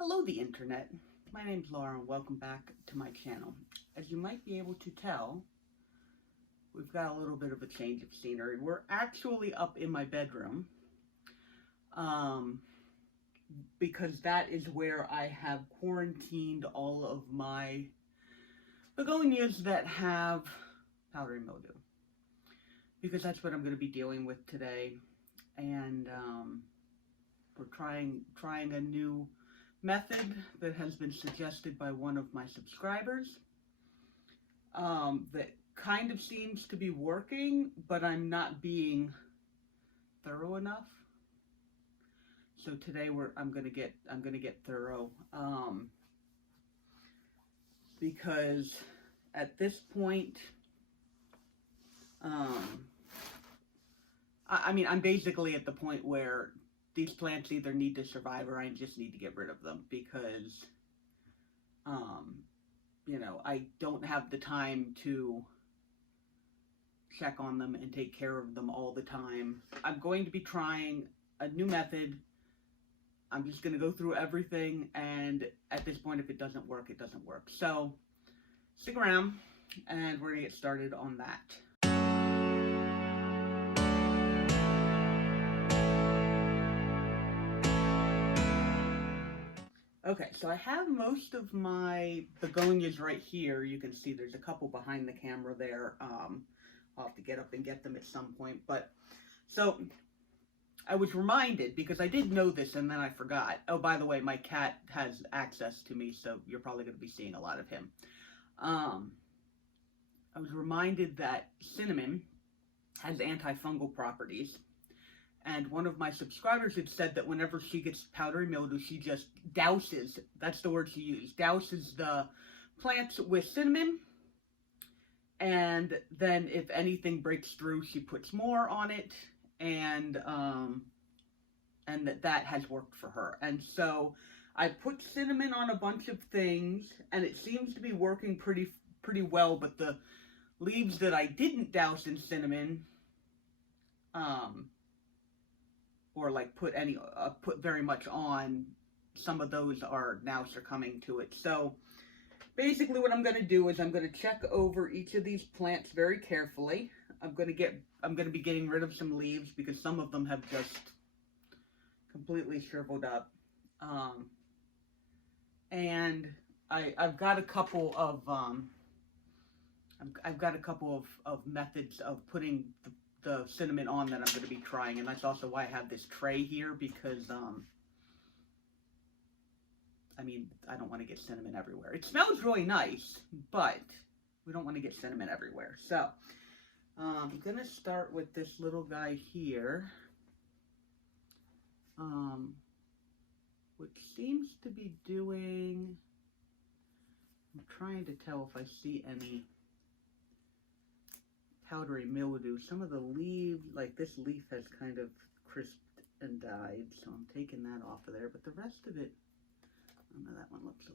Hello, the internet. My name's Laura and welcome back to my channel. As you might be able to tell, we've got a little bit of a change of scenery. We're actually up in my bedroom because that is where I have quarantined all of my begonias that have powdery mildew, because that's what I'm going to be dealing with today. And we're trying a new method that has been suggested by one of my subscribers that kind of seems to be working, but I'm not being thorough enough. So today I'm gonna get thorough, because at this point, I mean, I'm basically at the point where these plants either need to survive or I just need to get rid of them, because, you know, I don't have the time to check on them and take care of them all the time. I'm going to be trying a new method. I'm just going to go through everything, and at this point, if it doesn't work, it doesn't work. So stick around, and we're going to get started on that. Okay, so I have most of my begonias right here. You can see there's a couple behind the camera there. I'll have to get up and get them at some point. But, so, I was reminded, because I did know this and then I forgot. Oh, by the way, my cat has access to me, so you're probably going to be seeing a lot of him. I was reminded that cinnamon has antifungal properties. And one of my subscribers had said that whenever she gets powdery mildew, she just douses, that's the word she used, douses the plants with cinnamon. And then if anything breaks through, she puts more on it. And that has worked for her. And so I put cinnamon on a bunch of things, and it seems to be working pretty well. But the leaves that I didn't douse in cinnamon, or like put very much on, some of those are now succumbing to it. So basically what I'm going to do is I'm going to check over each of these plants very carefully. I'm going to be getting rid of some leaves because some of them have just completely shriveled up. And I've got a couple of methods of putting the cinnamon on that I'm going to be trying, and that's also why I have this tray here, because I mean, I don't want to get cinnamon everywhere. It smells really nice, but we don't want to get cinnamon everywhere. So I'm going to start with this little guy here, which seems to be doing, I'm trying to tell if I see any powdery mildew. Some of the leaves, like this leaf has kind of crisped and died, so I'm taking that off of there, but the rest of it, oh no, that one looks a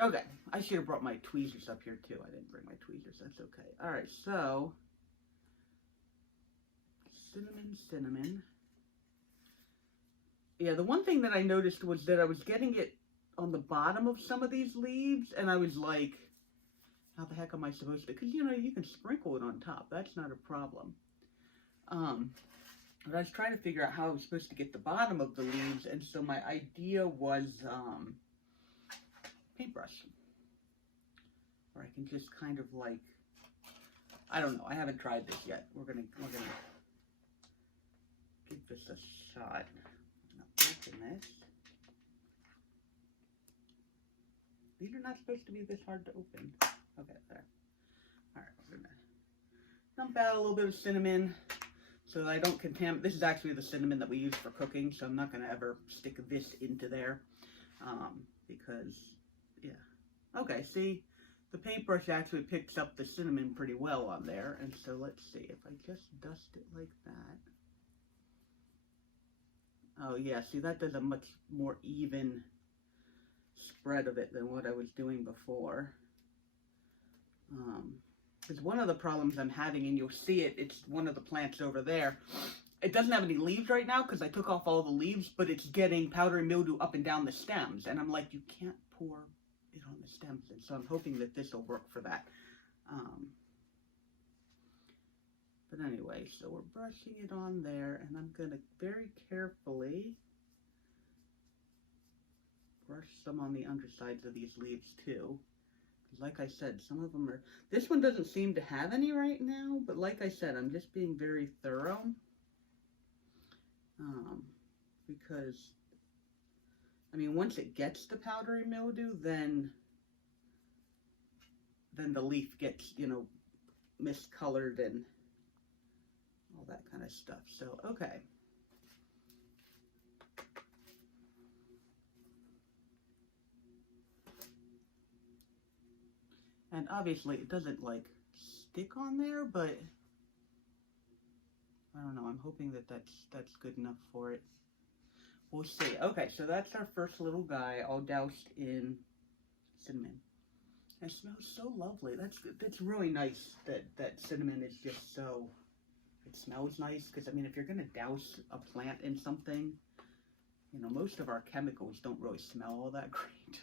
little, okay, I should have brought my tweezers up here too. I didn't bring my tweezers, that's okay. Alright, so cinnamon. Yeah, the one thing that I noticed was that I was getting it on the bottom of some of these leaves, and I was like, how the heck am I supposed to? Because, you know, you can sprinkle it on top. That's not a problem. But I was trying to figure out how I was supposed to get the bottom of the leaves, and so my idea was paintbrush. Or I can just kind of like, I don't know. I haven't tried this yet. We're gonna give this a shot. I'm gonna open this. These are not supposed to be this hard to open. Okay, there. Alright, we're gonna dump out a little bit of cinnamon so that I don't contaminate. This is actually the cinnamon that we use for cooking, so I'm not gonna ever stick this into there, because, yeah. Okay, see, the paintbrush actually picks up the cinnamon pretty well on there, and so let's see, if I just dust it like that. Oh yeah, see, that does a much more even spread of it than what I was doing before. Because one of the problems I'm having, and you'll see it, it's one of the plants over there, it doesn't have any leaves right now because I took off all the leaves, but it's getting powdery mildew up and down the stems. And I'm like, you can't pour it on the stems. And so I'm hoping that this will work for that. But anyway, so we're brushing it on there, and I'm going to very carefully brush some on the undersides of these leaves too. Like I said, some of them are, this one doesn't seem to have any right now, but like I said, I'm just being very thorough. Because, I mean, once it gets the powdery mildew, then the leaf gets, you know, miscolored and all that kind of stuff. So, okay. And obviously it doesn't like stick on there, but I don't know. I'm hoping that that's good enough for it. We'll see. Okay, so that's our first little guy all doused in cinnamon. It smells so lovely. That's really nice that cinnamon is just so, it smells nice. Because I mean, if you're gonna douse a plant in something, you know, most of our chemicals don't really smell all that great.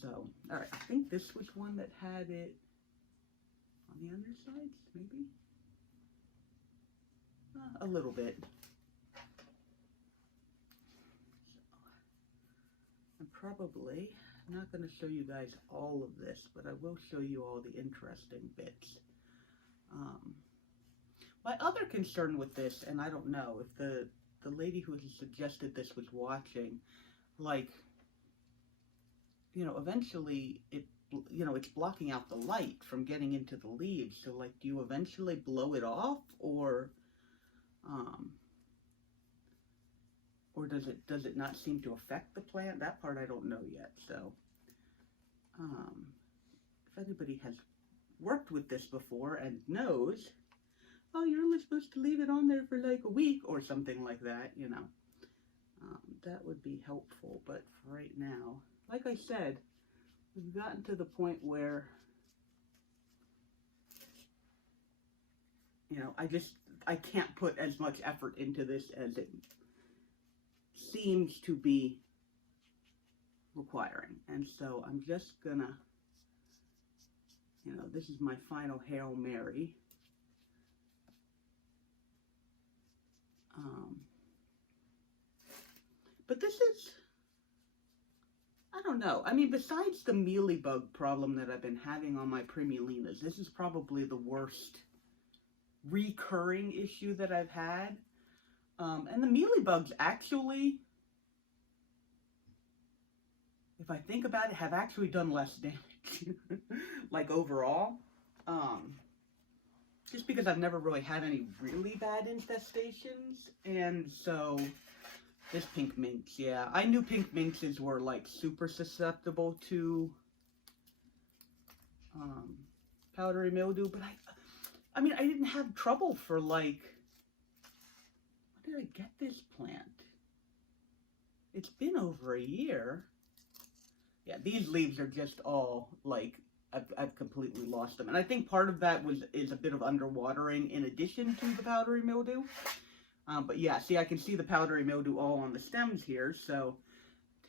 So, all right, I think this was one that had it on the undersides, maybe? A little bit. I'm probably not going to show you guys all of this, but I will show you all the interesting bits. My other concern with this, and I don't know if the lady who suggested this was watching, like, you know, eventually it, you know, it's blocking out the light from getting into the leaves. So like, do you eventually blow it off, or does it not seem to affect the plant? That part I don't know yet. So, if anybody has worked with this before and knows, oh, you're only supposed to leave it on there for like a week or something like that, you know, that would be helpful. But for right now, like I said, we've gotten to the point where, you know, I can't put as much effort into this as it seems to be requiring. And so I'm just gonna, you know, this is my final Hail Mary. But this is, I don't know. I mean, besides the mealybug problem that I've been having on my primulinas, this is probably the worst recurring issue that I've had. And the mealybugs actually, if I think about it, have actually done less damage, like overall. Just because I've never really had any really bad infestations, and so this pink minx, yeah, I knew pink minxes were like super susceptible to powdery mildew, but I mean, I didn't have trouble for like, when did I get this plant? It's been over a year. Yeah, these leaves are just all like, I've completely lost them. And I think part of that is a bit of underwatering in addition to the powdery mildew. But yeah, see, I can see the powdery mildew all on the stems here. So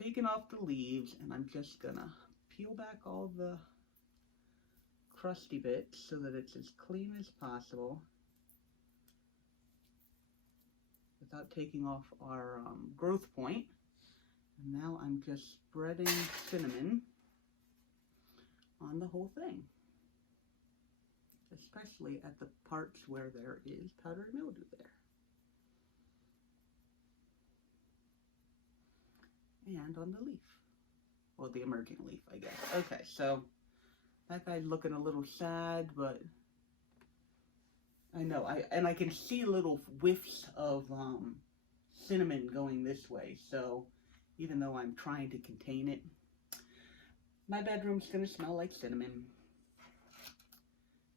taking off the leaves, and I'm just gonna peel back all the crusty bits so that it's as clean as possible without taking off our growth point. And now I'm just spreading cinnamon on the whole thing, especially at the parts where there is powdery mildew there. And on the leaf, well, the emerging leaf, I guess. Okay, so that guy's looking a little sad, but I know, I can see little whiffs of cinnamon going this way, so even though I'm trying to contain it, my bedroom's gonna smell like cinnamon.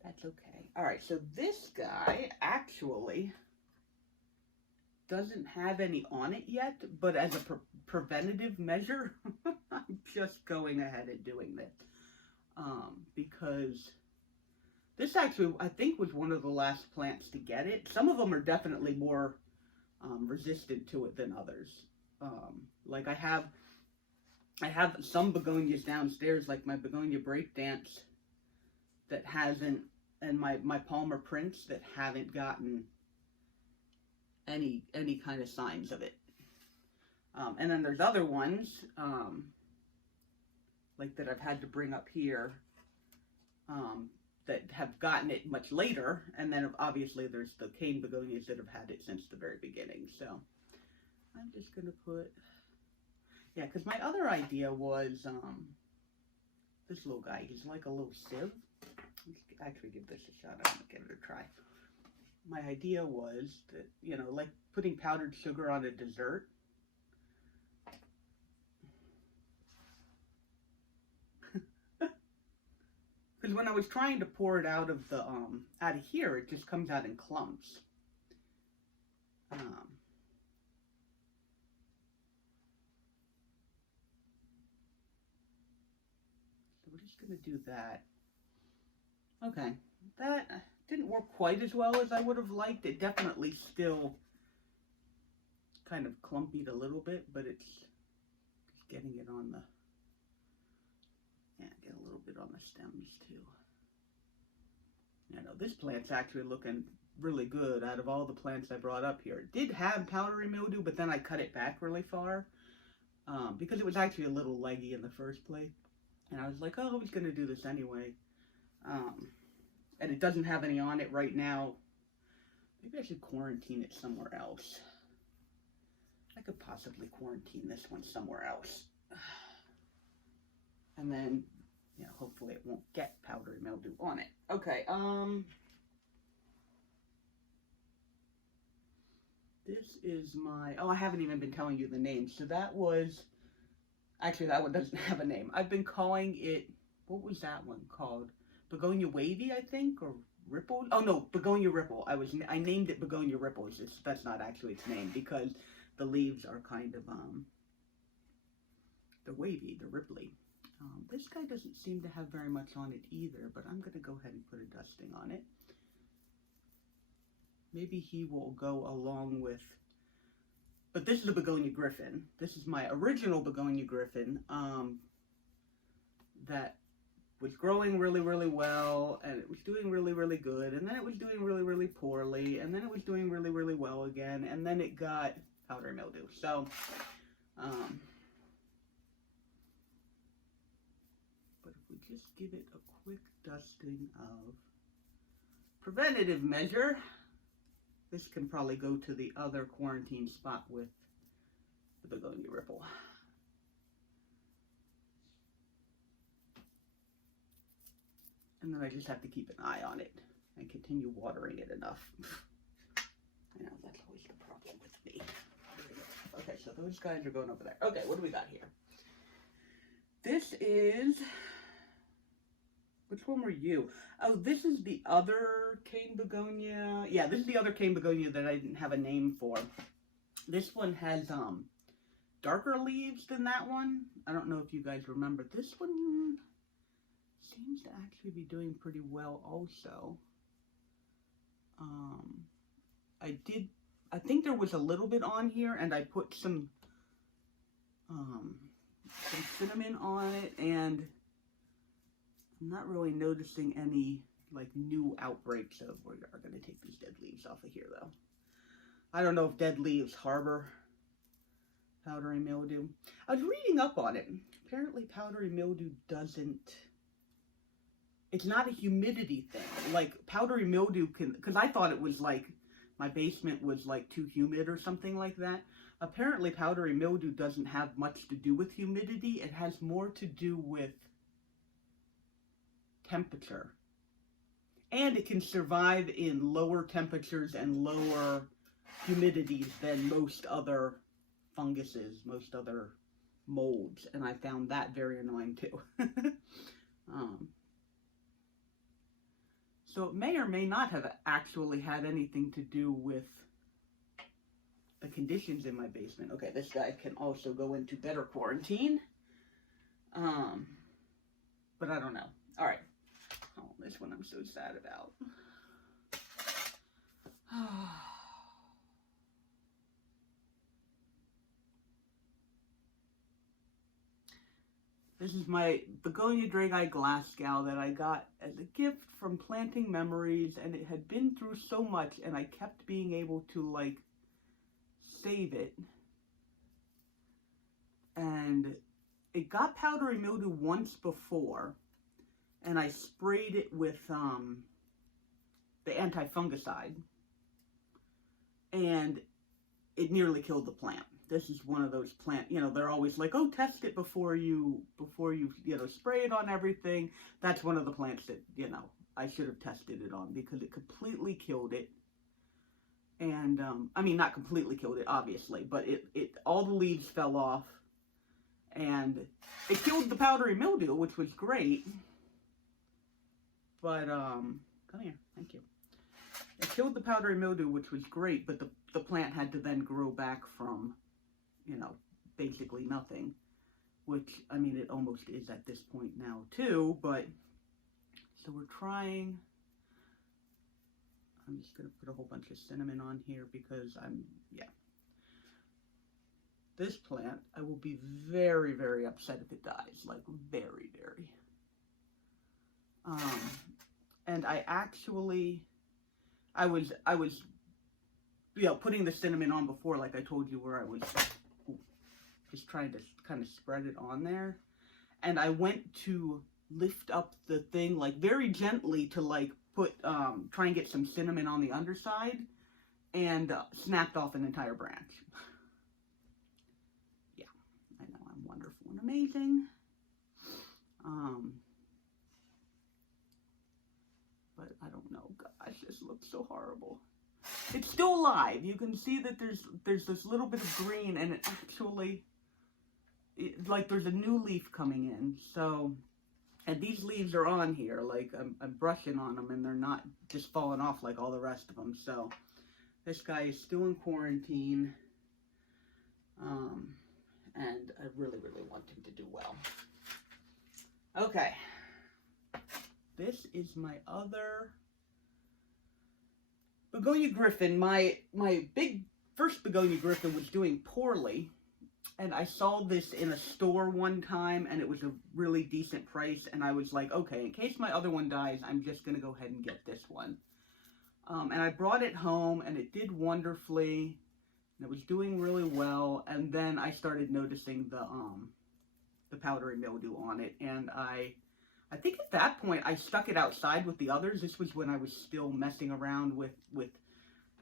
That's okay. All right, so this guy actually doesn't have any on it yet, but as a preventative measure, I'm just going ahead and doing this. Because This actually, I think, was one of the last plants to get it. Some of them are definitely more resistant to it than others. Like I have some begonias downstairs, like my begonia breakdance, that hasn't, and my Palmer Prince that haven't gotten any kind of signs of it. And then there's other ones, like that I've had to bring up here, that have gotten it much later, and then obviously there's the cane begonias that have had it since the very beginning. So I'm just gonna put, yeah, because my other idea was this little guy. He's like a little sieve. Let's actually give this a shot. I'm gonna give it a try. My idea was that, you know, like putting powdered sugar on a dessert. Because when I was trying to pour it out of here, it just comes out in clumps. So we're just gonna do that. Okay, that didn't work quite as well as I would have liked. It definitely still kind of clumpied a little bit, but it's just getting it on the, yeah, get a little bit on the stems too. You know, this plant's actually looking really good out of all the plants I brought up here. It did have powdery mildew, but then I cut it back really far because it was actually a little leggy in the first place. And I was like, oh, I was going to do this anyway. And it doesn't have any on it right now. Maybe I should quarantine it somewhere else. I could possibly quarantine this one somewhere else. And then, you know, hopefully it won't get powdery mildew on it. Okay, this is my, oh, I haven't even been telling you the name. So that was, actually that one doesn't have a name. I've been calling it, what was that one called? Begonia Wavy, I think, or Ripple? Oh no, Begonia Ripple. I named it Begonia Ripple. That's not actually its name because the leaves are kind of, they're wavy, they're ripply. This guy doesn't seem to have very much on it either, but I'm going to go ahead and put a dusting on it. Maybe he will go along with, but this is a Begonia Griffin. This is my original Begonia Griffin that was growing really, really well, and it was doing really, really good, and then it was doing really, really poorly, and then it was doing really, really well again, and then it got powdery mildew. So, but if we just give it a quick dusting of preventative measure, this can probably go to the other quarantine spot with the Begonia Ripple. And then I just have to keep an eye on it and continue watering it enough. I know, that's always the problem with me. Okay, so those guys are going over there. Okay, what do we got here? This is, which one were you? Oh, this is the other cane begonia. Yeah, this is the other cane begonia that I didn't have a name for. This one has darker leaves than that one. I don't know if you guys remember. This one seems to actually be doing pretty well also. I think there was a little bit on here, and I put some cinnamon on it, and I'm not really noticing any like new outbreaks of, we are going to take these dead leaves off of here though. I don't know if dead leaves harbor powdery mildew. I was reading up on it. Apparently powdery mildew doesn't, it's not a humidity thing. Like powdery mildew can, because I thought it was like my basement was like too humid or something like that. Apparently powdery mildew doesn't have much to do with humidity. It has more to do with temperature. And it can survive in lower temperatures and lower humidities than most other funguses, most other molds. And I found that very annoying too. So it may or may not have actually had anything to do with the conditions in my basement. Okay, this guy can also go into better quarantine. But I don't know. All right. Oh, This one I'm so sad about. This is my begonia drag-eye Glasgow that I got as a gift from Planting Memories, and it had been through so much, and I kept being able to, like, save it. And it got powdery mildew once before, and I sprayed it with the anti-fungicide, and it nearly killed the plant. This is one of those plant, you know, they're always like, oh, test it before you spray it on everything. That's one of the plants that, you know, I should have tested it on, because it completely killed it. And, I mean, not completely killed it, obviously, but all the leaves fell off, and it killed the powdery mildew, which was great. But, come here, thank you. It killed the powdery mildew, which was great, but the plant had to then grow back from, you know, basically nothing, which, I mean, it almost is at this point now too, but, so we're trying. I'm just going to put a whole bunch of cinnamon on here because yeah. This plant, I will be very, very upset if it dies, like very, very. And I actually, I was, you know, putting the cinnamon on before, like I told you, where I was just trying to kind of spread it on there. And I went to lift up the thing, like, very gently to, like, put, try and get some cinnamon on the underside, and snapped off an entire branch. Yeah, I know I'm wonderful and amazing. But I don't know, gosh, this looks so horrible. It's still alive. You can see that there's this little bit of green, and it actually, like, there's a new leaf coming in. So, and these leaves are on here, like, I'm brushing on them, and they're not just falling off like all the rest of them. So, this guy is still in quarantine, and I really, really want him to do well. Okay, this is my other begonia griffin. My big first begonia griffin was doing poorly, and I saw this in a store one time, and it was a really decent price, and I was like, okay, in case my other one dies, I'm just going to go ahead and get this one. And I brought it home, and it did wonderfully, and it was doing really well, and then I started noticing the powdery mildew on it, and I think at that point I stuck it outside with the others. This was when I was still messing around with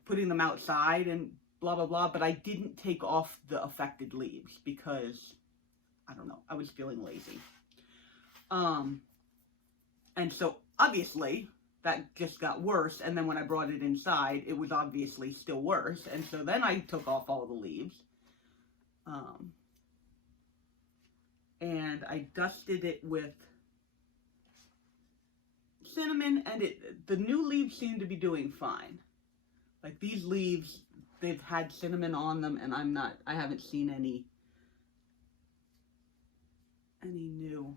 putting them outside and blah, blah, blah, but I didn't take off the affected leaves because, I don't know, I was feeling lazy. And so, obviously, that just got worse, and then when I brought it inside, it was obviously still worse, and so then I took off all the leaves. And I dusted it with cinnamon, and the new leaves seem to be doing fine. Like, these leaves, they've had cinnamon on them, and I haven't seen any new.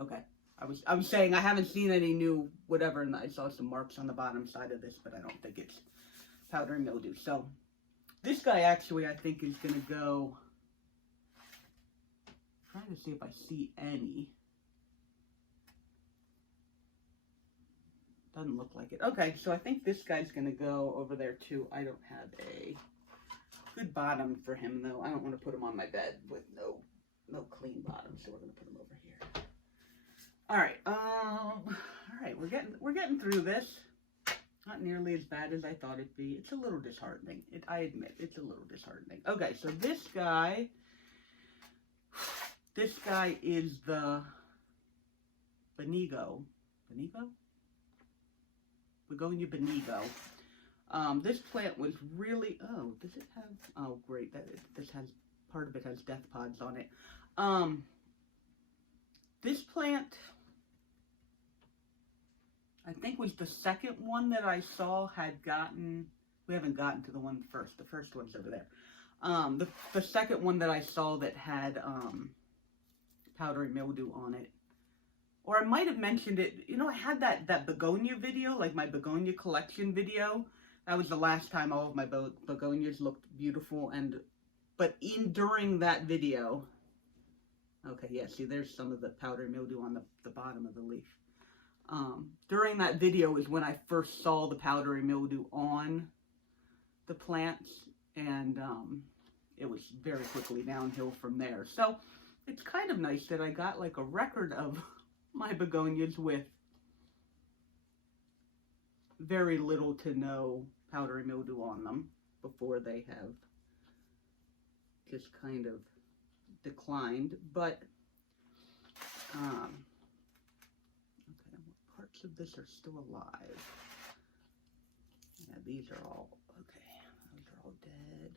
Okay, I was saying I haven't seen any new whatever, and I saw some marks on the bottom side of this, but I don't think it's powdery mildew. So, this guy actually, I think, is going to go, I'm trying to see if I see any. Doesn't look like it. Okay, so I think this guy's going to go over there too. I don't have a good bottom for him, though. I don't want to put him on my bed with no clean bottom, so we're going to put him over here. All right, we're getting through this. Not nearly as bad as I thought it'd be. It's a little disheartening. I admit, it's a little disheartening. Okay, so this guy is the Benigo. Begonia Benigo. This plant was really, does it have, oh great, part of it has death pods on it. This plant, I think, was the second one that I saw had gotten, we haven't gotten to the one first, the first one's over there. The second one that I saw that had powdery mildew on it or I might have mentioned it, you know, I had that begonia video, like my begonia collection video. That was the last time all of my begonias looked beautiful, but during that video, okay, yeah, see, there's some of the powdery mildew on the bottom of the leaf. During that video is when I first saw the powdery mildew on the plants, and it was very quickly downhill from there. So it's kind of nice that I got like a record of my begonias with very little to no powdery mildew on them before they have just kind of declined. But okay, what parts of this are still alive? Yeah, these are all okay. Those are all dead.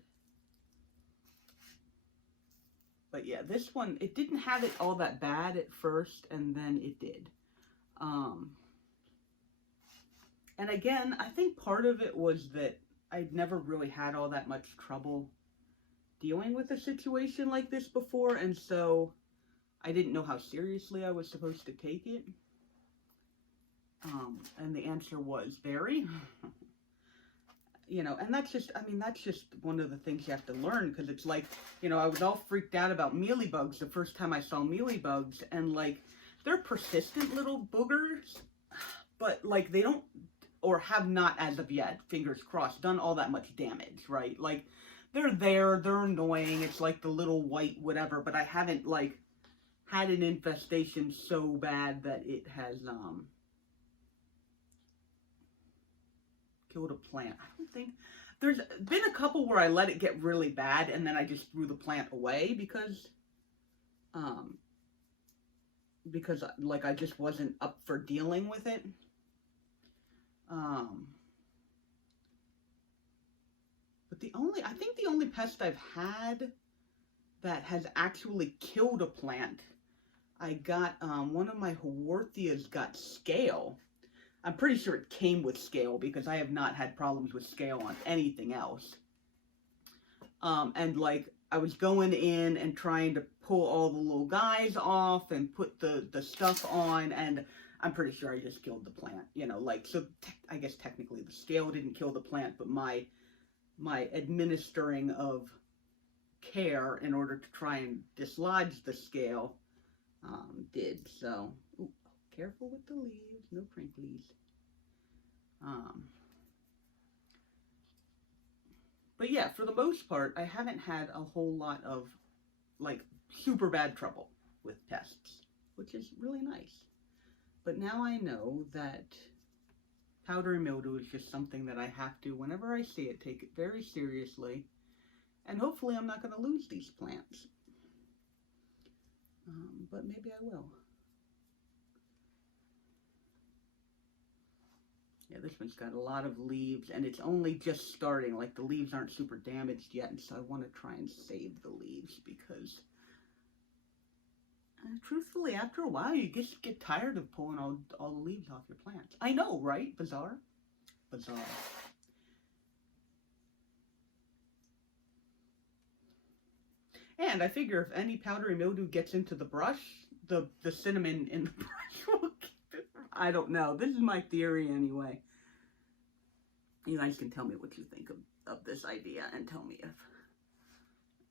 But yeah, this one, it didn't have it all that bad at first, and then it did. And again, I think part of it was that I'd never really had all that much trouble dealing with a situation like this before, and so I didn't know how seriously I was supposed to take it. And the answer was very. You know, and that's just, I mean, that's just one of the things you have to learn, because it's like, you know, I was all freaked out about mealybugs the first time I saw mealybugs, and like, they're persistent little boogers, but like, they don't, or have not as of yet, fingers crossed, done all that much damage, right? Like, they're there, they're annoying, it's like the little white whatever, but I haven't like had an infestation so bad that it has killed a plant. I don't think, there's been a couple where I let it get really bad and then I just threw the plant away because like I just wasn't up for dealing with it. But I think the only pest I've had that has actually killed a plant, I got, one of my Haworthias got scale. I'm pretty sure it came with scale because I have not had problems with scale on anything else. And like, I was going in and trying to pull all the little guys off and put the stuff on, and I'm pretty sure I just killed the plant, you know, like, so I guess technically the scale didn't kill the plant, but my administering of care in order to try and dislodge the scale did. So, ooh, careful with the leaves, no crinklies. But yeah, for the most part, I haven't had a whole lot of like super bad trouble with pests, which is really nice. But now I know that powdery mildew is just something that I have to, whenever I see it, take it very seriously. And hopefully I'm not going to lose these plants. But maybe I will. Yeah, this one's got a lot of leaves, and it's only just starting. Like, the leaves aren't super damaged yet, and so I want to try and save the leaves because, truthfully, after a while, you just get tired of pulling all the leaves off your plants. I know, right? Bizarre? Bizarre. And I figure if any powdery mildew gets into the brush, the cinnamon in the brush will keep it. I don't know. This is my theory anyway. You guys can tell me what you think of this idea and tell me if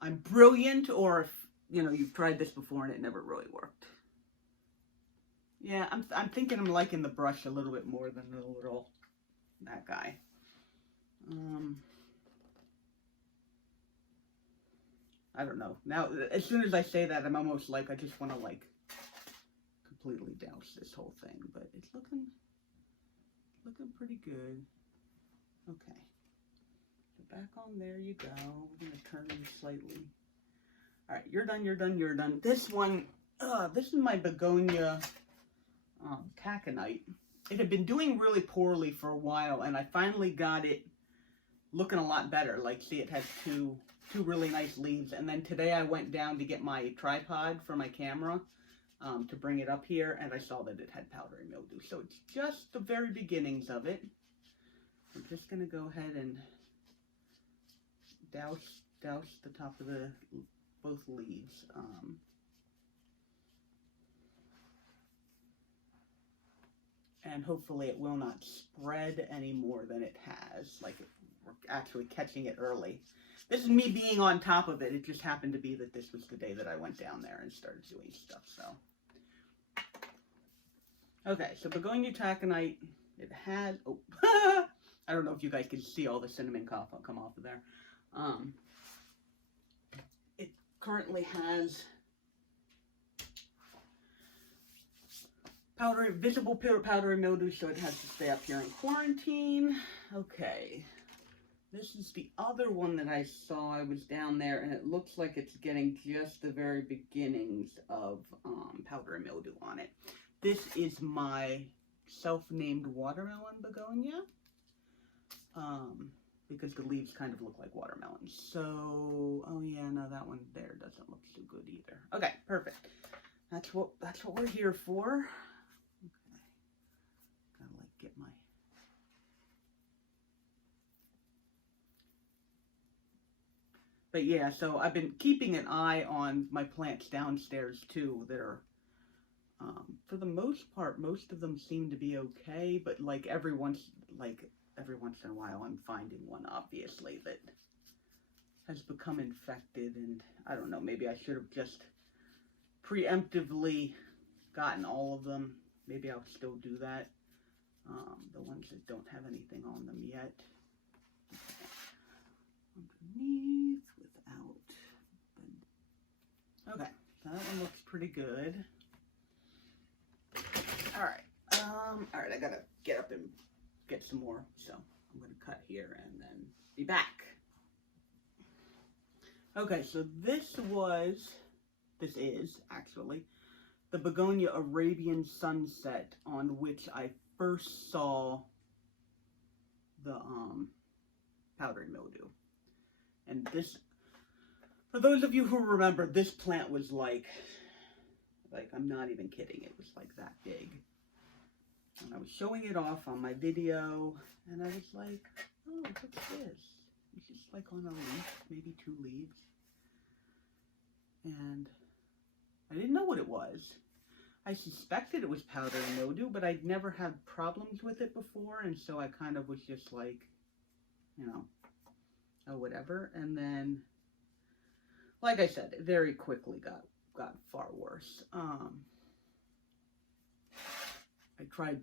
I'm brilliant or if, you know, you've tried this before and it never really worked. Yeah, I'm thinking I'm liking the brush a little bit more than that guy. I don't know. Now, as soon as I say that, I'm almost like, I just want to, like, completely douse this whole thing. But it's looking pretty good. Okay. So back on there you go. We're going to turn them slightly. All right, you're done, you're done, you're done. This one, this is my begonia taconite. It had been doing really poorly for a while, and I finally got it looking a lot better. Like, see, it has two really nice leaves, and then today I went down to get my tripod for my camera to bring it up here, and I saw that it had powdery mildew. So it's just the very beginnings of it. I'm just going to go ahead and douse the top of both leaves. And hopefully it will not spread any more than it has, like we're actually catching it early. This is me being on top of it. It just happened to be that this was the day that I went down there and started doing stuff, so. Okay, so begonia taconite, it has, oh, I don't know if you guys can see all the cinnamon come off of there. It currently has visible powdery mildew, so it has to stay up here in quarantine. Okay, this is the other one that I saw. I was down there, and it looks like it's getting just the very beginnings of powdery mildew on it. This is my self-named watermelon begonia, because the leaves kind of look like watermelons. So, oh yeah, no, that one there doesn't look so good either. Okay, perfect. That's what we're here for. Okay, gotta like get my. But yeah, so I've been keeping an eye on my plants downstairs too that are, for the most part, most of them seem to be okay, but like every once in a while I'm finding one, obviously, that has become infected, and I don't know, maybe I should have just preemptively gotten all of them. Maybe I'll still do that. The ones that don't have anything on them yet. Underneath, without. Okay, so that one looks pretty good. Alright, I gotta get up and get some more, so I'm gonna cut here and then be back. Okay, so this is actually the begonia Arabian Sunset, on which I first saw the powdery mildew. And this, for those of you who remember, this plant was like I'm not even kidding, it was like that big. And I was showing it off on my video, and I was like, oh, what's this? It's just like on a leaf, maybe 2 leaves. And I didn't know what it was. I suspected it was powdery mildew, but I'd never had problems with it before, and so I kind of was just like, you know, oh, whatever. And then, like I said, it very quickly got far worse. I tried,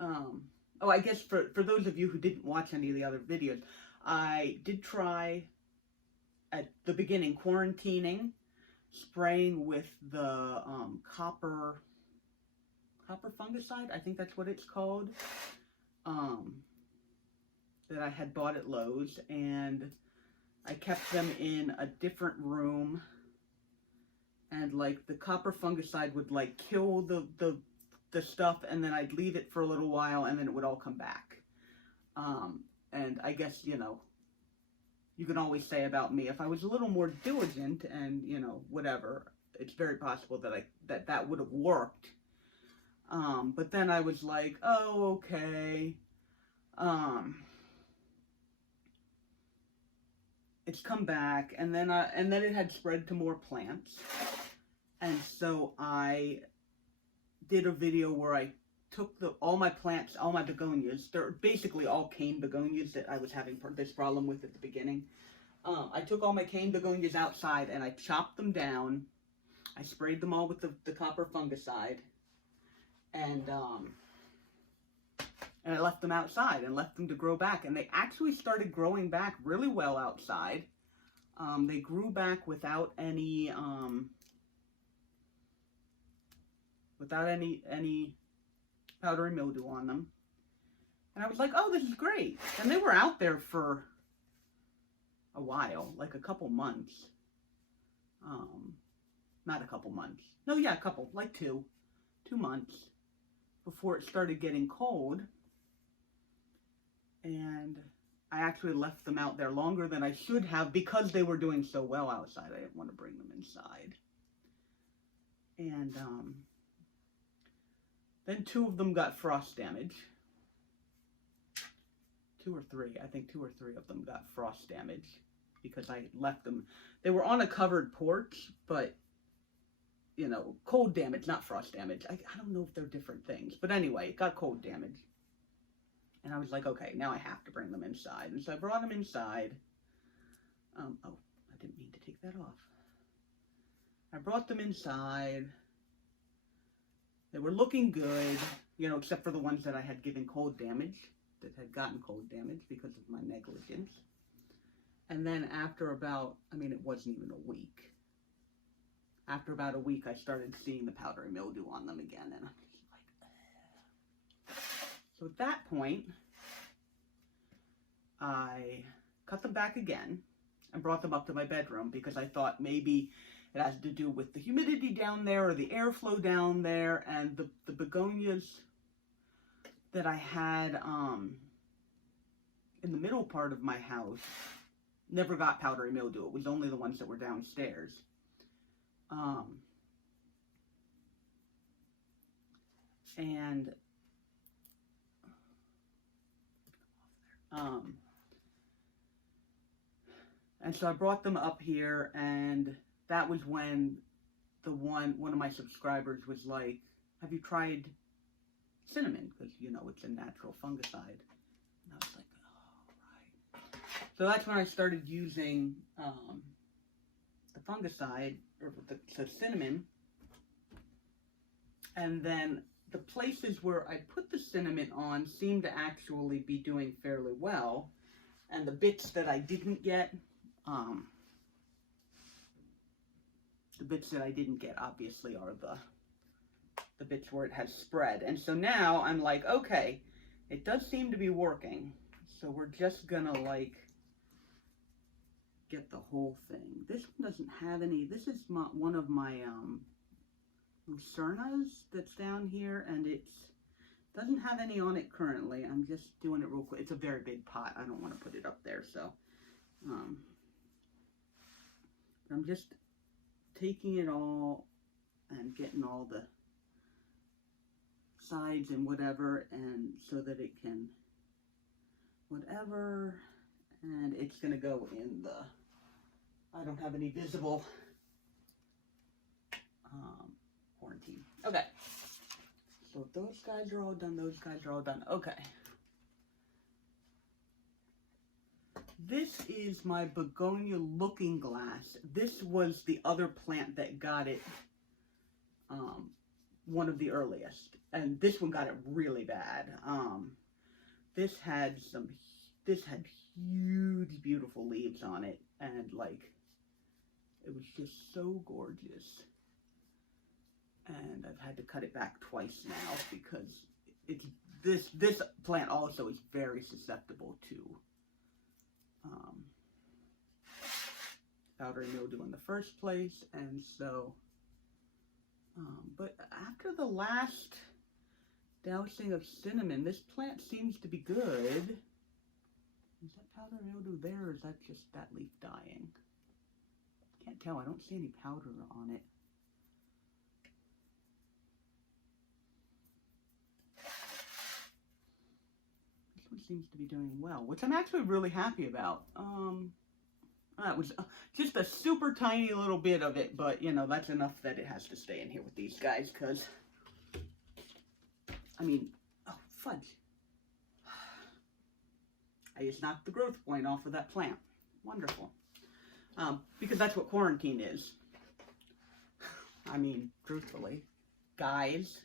oh, I guess for those of you who didn't watch any of the other videos, I did try, at the beginning, quarantining, spraying with the copper fungicide, I think that's what it's called, that I had bought at Lowe's, and I kept them in a different room, and like the copper fungicide would like kill the stuff, and then I'd leave it for a little while, and then it would all come back. And I guess, you know, you can always say about me, if I was a little more diligent and, you know, whatever, it's very possible that that would have worked. But then I was like, oh, okay. It's come back, and then it had spread to more plants. And so I did a video where I took all my plants, all my begonias, they're basically all cane begonias that I was having this problem with at the beginning. I took all my cane begonias outside and I chopped them down. I sprayed them all with the copper fungicide, and I left them outside and left them to grow back, and they actually started growing back really well outside. They grew back without any powdery mildew on them. And I was like, oh, this is great. And they were out there for a while, like a couple months. Not a couple months. No, yeah, a couple, like 2 months before it started getting cold. And I actually left them out there longer than I should have because they were doing so well outside. I didn't want to bring them inside. And then 2 of them got frost damage. 2 or 3. I think 2 or 3 of them got frost damage because I left them. They were on a covered porch, but you know, cold damage, not frost damage. I don't know if they're different things. But anyway, it got cold damage. And I was like, okay, now I have to bring them inside. And so I brought them inside. Oh, I didn't mean to take that off. I brought them inside. They were looking good, you know, except for the ones that I had given cold damage, that had gotten cold damage because of my negligence. And then after about, I mean, it wasn't even a week. After about a week, I started seeing the powdery mildew on them again, and I'm just like, So at that point, I cut them back again and brought them up to my bedroom because I thought maybe it has to do with the humidity down there or the airflow down there, and the begonias that I had in the middle part of my house never got powdery mildew. It was only the ones that were downstairs. And so I brought them up here, and that was when one of my subscribers was like, have you tried cinnamon? Because, you know, it's a natural fungicide. And I was like, oh, right. So that's when I started using the fungicide, or the cinnamon. And then the places where I put the cinnamon on seemed to actually be doing fairly well. And the bits that I didn't get, obviously are the bits where it has spread. And so now I'm like, okay, it does seem to be working. So we're just gonna like get the whole thing. This one doesn't have any. This is one of my Lucernas that's down here, and it doesn't have any on it currently. I'm just doing it real quick. It's a very big pot. I don't want to put it up there, so I'm just taking it all and getting all the sides and whatever, and so that it can whatever, and it's gonna go in the, I don't have any visible quarantine. Okay, so those guys are all done, those guys are all done. Okay, this is my begonia looking glass. This was the other plant that got it, one of the earliest, and this one got it really bad. This had huge, beautiful leaves on it, and like, it was just so gorgeous. And I've had to cut it back twice now because it's this plant also is very susceptible to powdery mildew in the first place, and so but after the last dousing of cinnamon, this plant seems to be good. Is that powdery mildew there, or is that just that leaf dying? Can't tell. I don't see any powder on it. This one seems to be doing well, which I'm actually really happy about. That was just a super tiny little bit of it, but, you know, that's enough that it has to stay in here with these guys, because, I mean, oh, fudge. I just knocked the growth point off of that plant. Wonderful. Because that's what quarantine is. I mean, truthfully. Guys.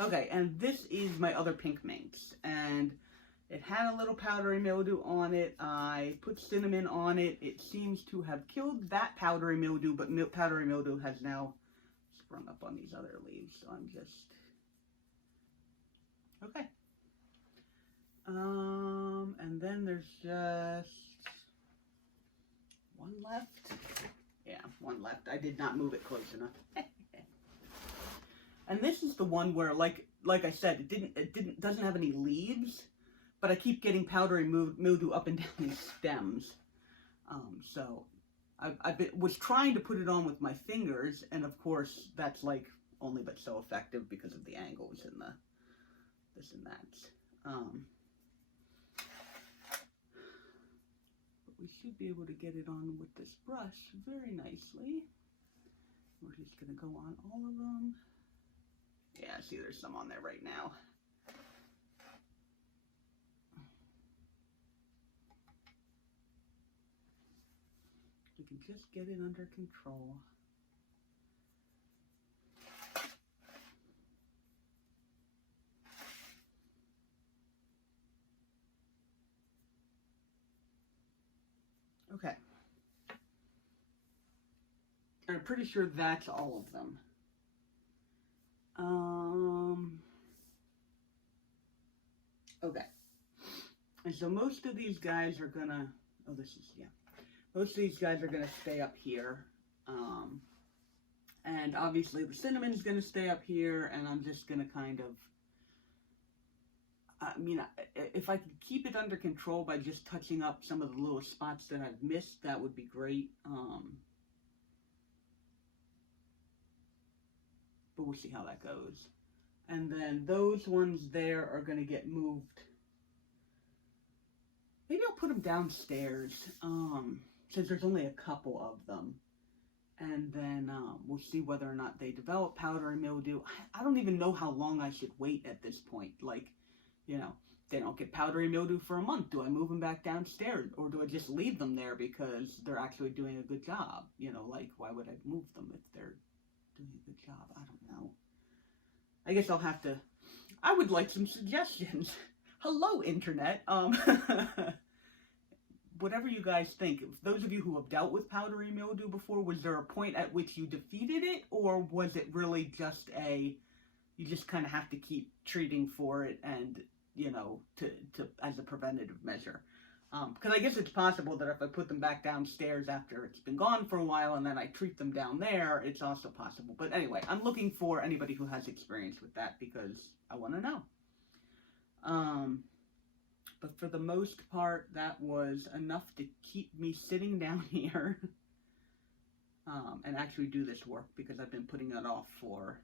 Okay, and this is my other pink minx, and it had a little powdery mildew on it. I put cinnamon on it. It seems to have killed that powdery mildew, but powdery mildew has now sprung up on these other leaves, so I'm just... Okay. And then there's just one left. Yeah, one left. I did not move it close enough. And this is the one where, like I said, it doesn't have any leaves, but I keep getting powdery mildew up and down these stems. So I was trying to put it on with my fingers, and of course that's like only but so effective because of the angles and the this and that. But we should be able to get it on with this brush very nicely. We're just going to go on all of them. Yeah, see there's some on there right now. We can just get it under control. Okay. I'm pretty sure that's all of them. Okay. And so most of these guys are gonna, oh, this is, yeah. Most of these guys are gonna stay up here. And obviously the cinnamon's gonna stay up here, and I'm just gonna kind of, I mean, if I could keep it under control by just touching up some of the little spots that I've missed, that would be great. But we'll see how that goes. And then those ones there are going to get moved. Maybe I'll put them downstairs, since there's only a couple of them. And then we'll see whether or not they develop powdery mildew. I don't even know how long I should wait at this point. Like, you know, they don't get powdery mildew for a month. Do I move them back downstairs? Or do I just leave them there because they're actually doing a good job? You know, like, why would I move them if they're doing a good job? I don't know. I guess I'll have to, I would like some suggestions. Hello, internet. Whatever you guys think. Those of you who have dealt with powdery mildew before, was there a point at which you defeated it? Or was it really just you just kind of have to keep treating for it and, you know, as a preventative measure? Because I guess it's possible that if I put them back downstairs after it's been gone for a while and then I treat them down there, it's also possible. But anyway, I'm looking for anybody who has experience with that because I want to know. But for the most part, that was enough to keep me sitting down here and actually do this work because I've been putting it off for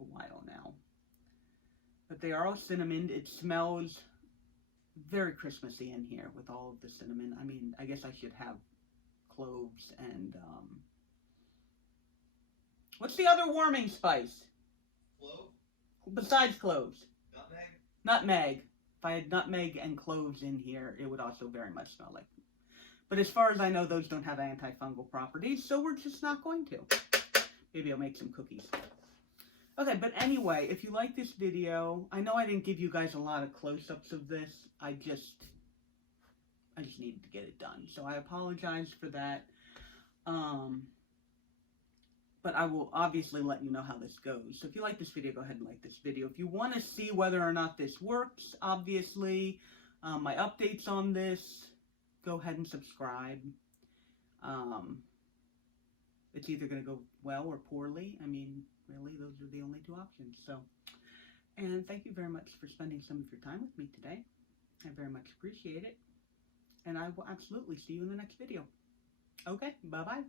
a while now. But they are all cinnamon. It smells very Christmassy in here with all of the cinnamon. I mean, I guess I should have cloves and, what's the other warming spice? Clove? Besides cloves. Nutmeg? Nutmeg. If I had nutmeg and cloves in here, it would also very much smell like them. But as far as I know, those don't have antifungal properties, so we're just not going to. Maybe I'll make some cookies. Okay, but anyway, if you like this video, I know I didn't give you guys a lot of close-ups of this. I just needed to get it done. So I apologize for that. But I will obviously let you know how this goes. So if you like this video, go ahead and like this video. If you want to see whether or not this works, obviously, my updates on this, go ahead and subscribe. It's either going to go well or poorly. I mean, really, those are the only two options. So, and thank you very much for spending some of your time with me today. I very much appreciate it. And I will absolutely see you in the next video. Okay, bye-bye.